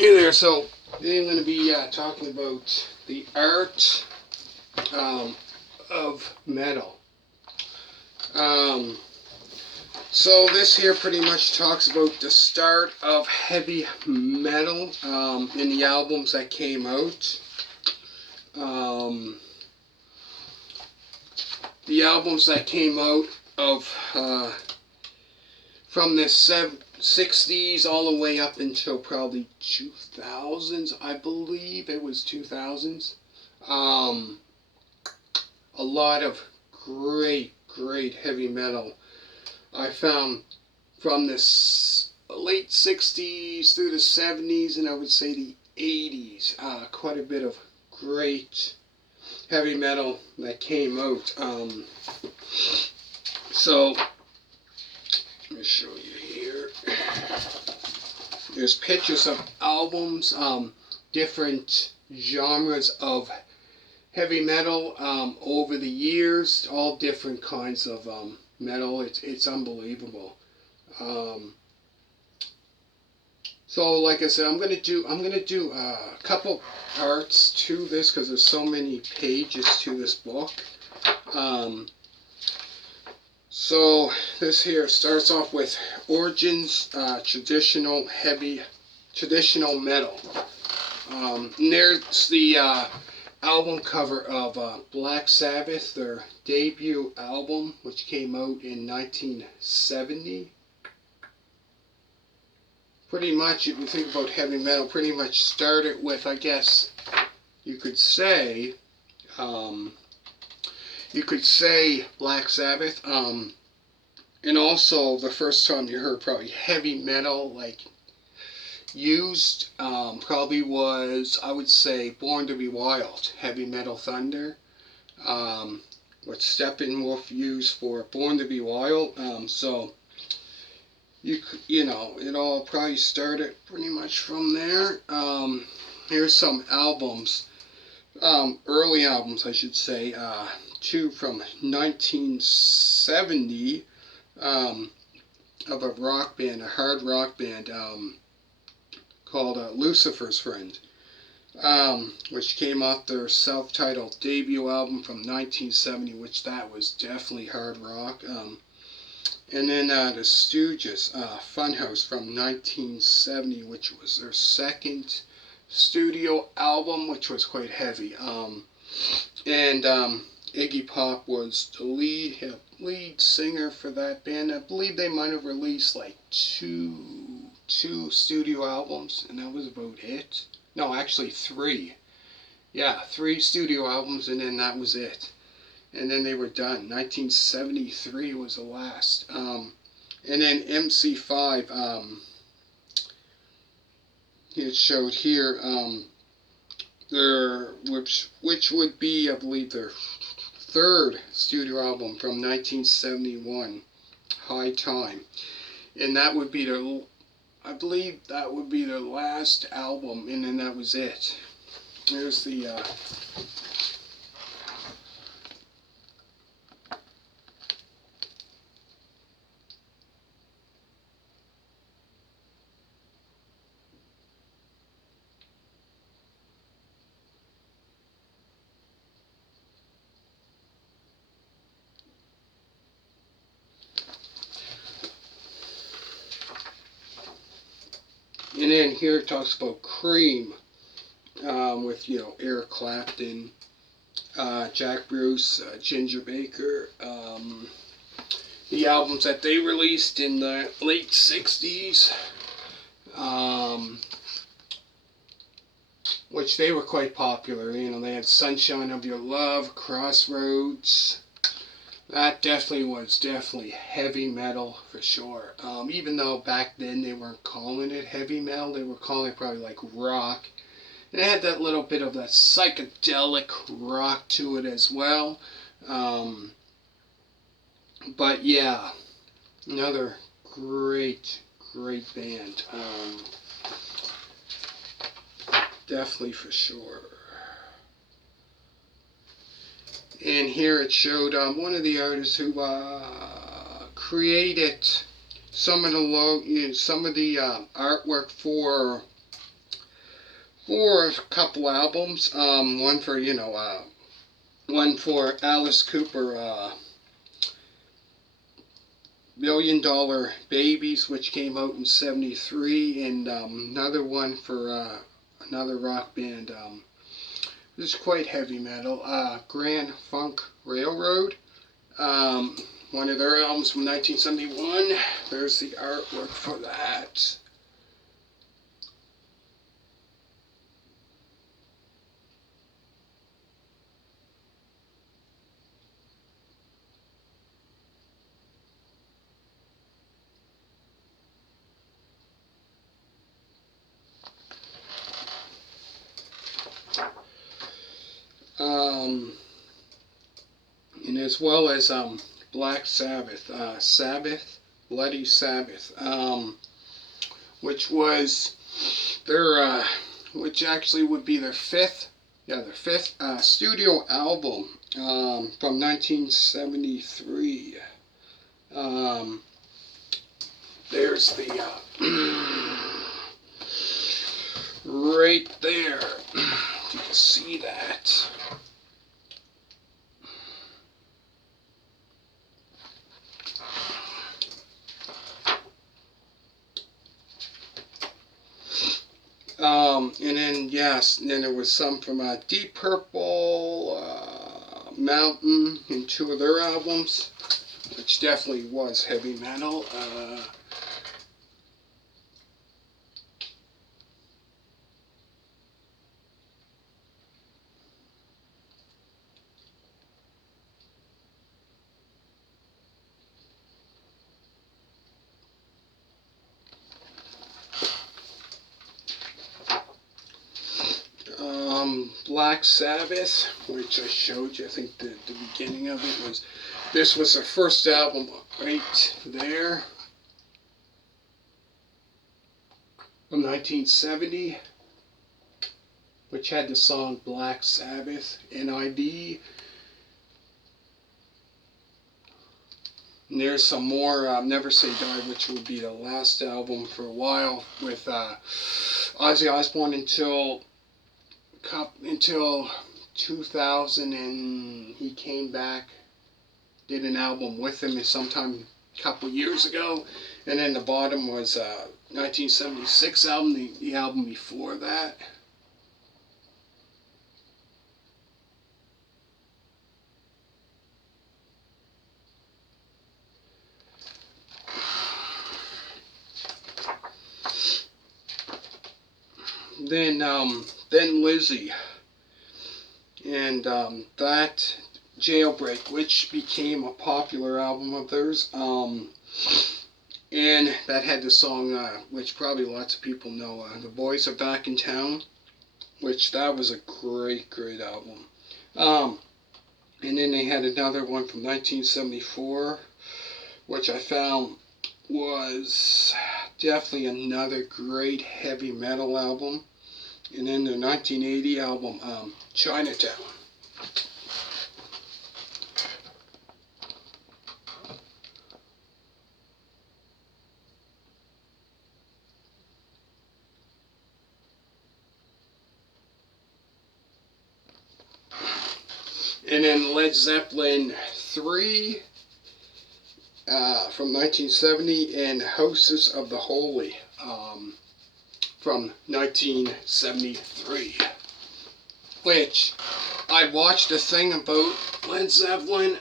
Hey there, so today I'm going to be talking about the art of metal. Um, so this here pretty much talks about the start of heavy metal in the albums that came out. The albums that came out of from the 60s all the way up until probably 2000s, I believe it was 2000s. A lot of great heavy metal I found from the late 60s through the 70s, and I would say the 80s. Quite a bit of great heavy metal that came out. So let me show you here. There's pictures of albums, different genres of heavy metal over the years, all different kinds of metal. It's unbelievable. So like I said, I'm gonna do a couple parts to this because there's so many pages to this book. So this here starts off with origins, traditional metal. And there's the album cover of Black Sabbath, their debut album, which came out in 1970. Pretty much, if you think about heavy metal, pretty much started with, I guess, you could say Black Sabbath. And also the first time you heard probably heavy metal, like, used probably was, I would say, Born to Be Wild, Heavy Metal Thunder, what Steppenwolf used for Born to Be Wild. So you know, it all probably started pretty much from there. Here's some albums, early albums I should say, two from 1970 of a rock band, a hard rock band called Lucifer's Friend, which came off their self-titled debut album from 1970, which that was definitely hard rock. And then the Stooges, Funhouse from 1970, which was their second studio album, which was quite heavy. And Iggy Pop was the lead singer for that band. I believe they might have released like two studio albums, and that was about it. No, actually three. Yeah, 3 studio albums, and then that was it. And then they were done. 1973 was the last. And then MC5, it showed here, which would be, I believe, their third studio album from 1971, High Time. And that would be their, I believe that would be their last album, and then that was it. There's the and then here it talks about Cream, with, you know, Eric Clapton, Jack Bruce, Ginger Baker, the albums that they released in the late 60s, which they were quite popular. You know, they had Sunshine of Your Love, Crossroads. That definitely was heavy metal for sure. Even though back then they weren't calling it heavy metal, they were calling it probably like rock. And it had that little bit of that psychedelic rock to it as well. But yeah, another great band. Definitely for sure. And here it showed one of the artists who created some of the artwork for for a couple albums. One for, one for Alice Cooper, Million Dollar Babies, which came out in '73, and another one for another rock band. This is quite heavy metal. Grand Funk Railroad. One of their albums from 1971. There's the artwork for that. And as well as Black Sabbath, Bloody Sabbath, which was their, which actually would be their fifth studio album from 1973. There's the right there. You can see that. And then, yes, and then there was some from Deep Purple, Mountain, and two of their albums, which definitely was heavy metal. Black Sabbath, which I showed you, I think the beginning of it was, this was their first album right there, from 1970, which had the song Black Sabbath, NID. And there's some more, Never Say Die, which would be the last album for a while, with Ozzy Osbourne until 2000, and he came back, did an album with him sometime a couple years ago, and then the bottom was 1976 album, the album before that. Then Lizzie, and that Jailbreak, which became a popular album of theirs, and that had the song, which probably lots of people know, The Boys Are Back in Town, which that was a great album. And then they had another one from 1974, which I found was definitely another great heavy metal album. And then their 1980 album, Chinatown. And then Led Zeppelin 3 from 1970, and Houses of the Holy from 1973. Which I watched a thing about Led Zeppelin,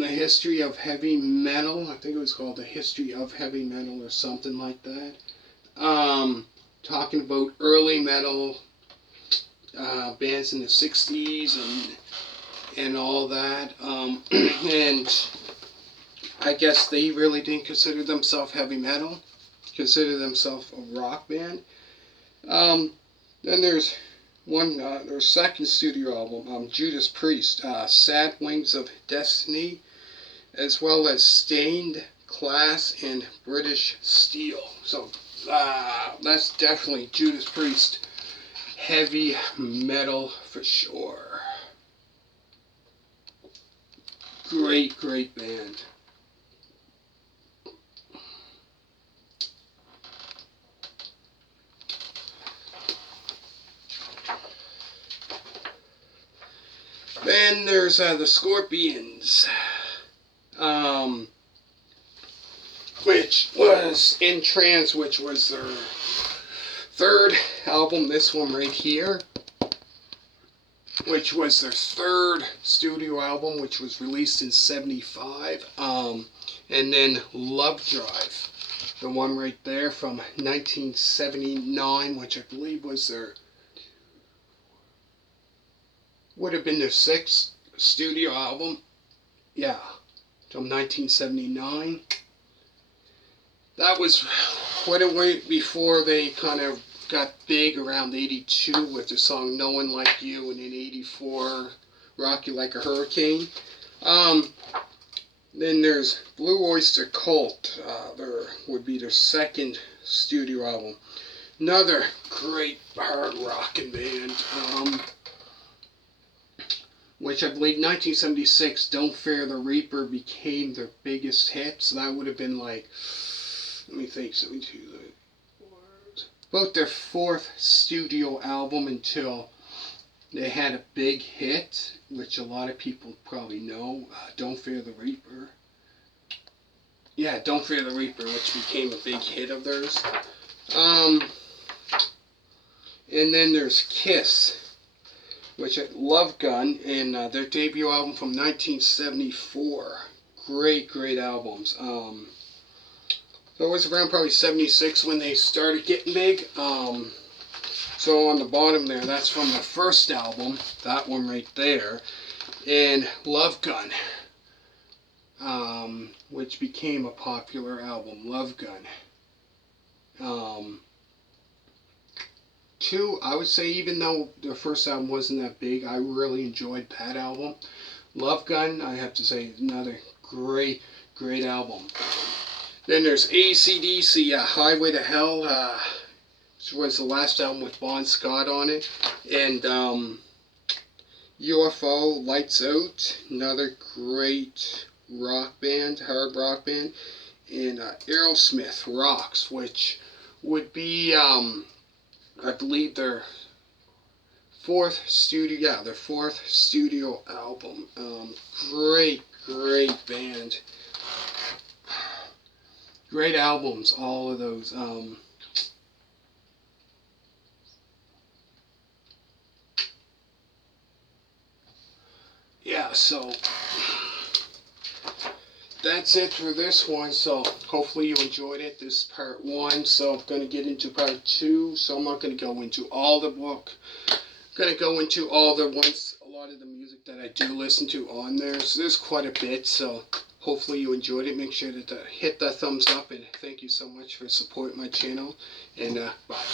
the history of heavy metal. I think it was called The History of Heavy Metal or something like that. Talking about early metal bands in the 60s and all that. And I guess they really didn't consider themselves heavy metal, consider themselves a rock band. Then there's their second studio album, Judas Priest, Sad Wings of Destiny, as well as Stained Class and British Steel. So that's definitely Judas Priest heavy metal for sure. Great band. Then there's the Scorpions, which was In Trance, which was their third album. This one right here, which was their third studio album, which was released in '75. And then Love Drive, the one right there from 1979, which I believe was would have been their sixth studio album. Yeah, from 1979. That was quite a way before they kind of got big around '82 with the song No One Like You, and in '84 Rock You Like a Hurricane. Then there's Blue Oyster Cult. There would be their second studio album. Another great hard rocking band. Which I believe 1976, Don't Fear the Reaper became their biggest hit. So that would have been like, let me think, 72, about their fourth studio album until they had a big hit, which a lot of people probably know, Don't Fear the Reaper. Yeah, Don't Fear the Reaper, which became a big hit of theirs. And then there's Kiss, which Love Gun, and their debut album from 1974. Great albums. So it was around probably '76 when they started getting big. So on the bottom there, that's from the first album, that one right there, and Love Gun, which became a popular album, Love Gun. Two, I would say, even though the first album wasn't that big, I really enjoyed that album. Love Gun, I have to say, another great album. Then there's AC/DC, Highway to Hell, which was the last album with Bon Scott on it. And UFO, Lights Out, another great rock band, hard rock band. And Aerosmith, Rocks, which would be, I believe, their fourth studio album. Great band. Great albums, all of those. Yeah, so that's it for this one. So hopefully you enjoyed it. This is part 1. So I'm going to get into part 2. So I'm not going to go into all the book. I'm going to go into all the ones, a lot of the music that I do listen to on there. So there's quite a bit. So hopefully you enjoyed it. Make sure to hit that thumbs up, and thank you so much for supporting my channel. And bye.